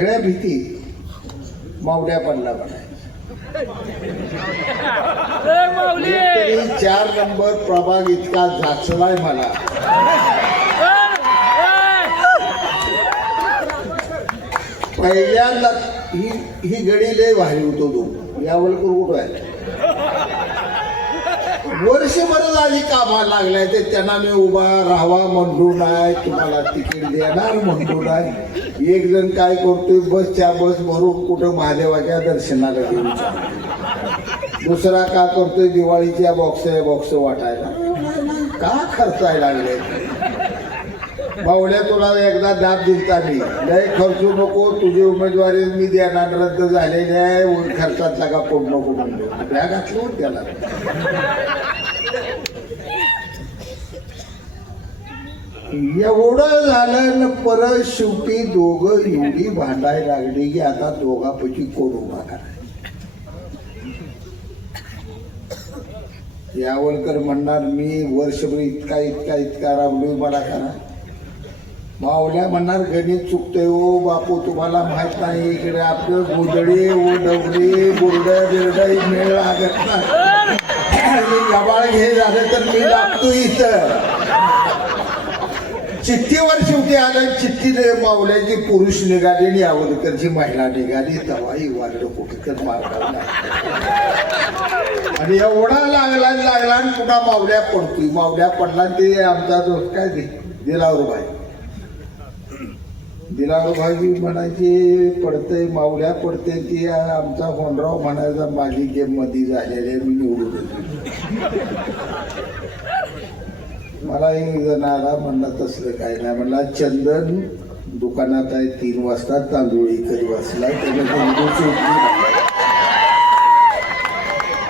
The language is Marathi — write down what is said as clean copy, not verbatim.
सगळ्या भीती मावड्या पडला तरी 4 नंबर प्रभाग इतका जाचलाय मला. पहिल्यांदा ही गडी लय भारी होतो तो यावर कुठं आहे. वर्षभर झाली कामाला लागलाय ते त्यांना मी उभा राहावा म्हणलो नाही, तुम्हाला तिकीट देणार म्हणलो नाही. एक जण काय करतोय बसच्या बस भरून कुठं महादेवाच्या दर्शनाला घेऊन चालतो. दुसरा का करतोय दिवाळीच्या बॉक्स वाटायला. का खर्चायला लागले बावड्या. तुला एकदा दाब दिलता मी लय खर्चू नको, तुझी उमेदवारी मी देणार रद्द झालेली आहे, खर्चात लागा पोट नको म्हणलो. बॅग घातलं त्याला. एवढं झालं न परत शेवटी दोघं एवढी भांडायला लागली की आता दोघांपैकी कोण उभा करा. यावलकर म्हणणार मी वर्षभर इतका राबलोय मला करा. मावल्या म्हणणार गणित चुकतोय ओ बापू, तुम्हाला माहित नाही इकडे आपलं गोदडे ओ डवरे बोरड्या बिरड्या मेळ लागत नाही. गबाळ घे झालं तर मी लागतो इथं. चिठ्ठीवर शेवटी आलं. चिठ्ठीने मावल्याची पुरुष निघाली आणि यावलकरची महिला निघाली. तवाही वाढलं कुठं मारला आणि एवढा लागला आणि पुन्हा मावल्या पडतोय. मावल्या पडला ते आमचा दोस्त काय दिलावर भाई म्हणायचे पडतंय मावल्या पडते. ती आमचा होनराव म्हणायचा माझी गेम मध्ये झालेले मी निवडून होतो. मला एक जण आला म्हणला तसलं काय नाही. म्हणला चंदन दुकानात आहे 3 वाजता तांदूळ इकडे बसला त्याने